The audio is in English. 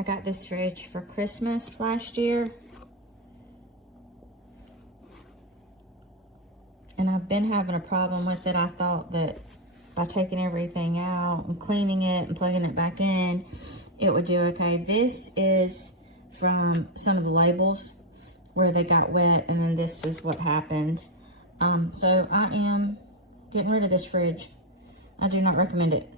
I got this fridge for Christmas last year. And I've been having a problem with it. I thought that by taking everything out and cleaning it and plugging it back in, it would do okay. This is from some of the labels where they got wet, and then this is what happened. So I am getting rid of this fridge. I do not recommend it.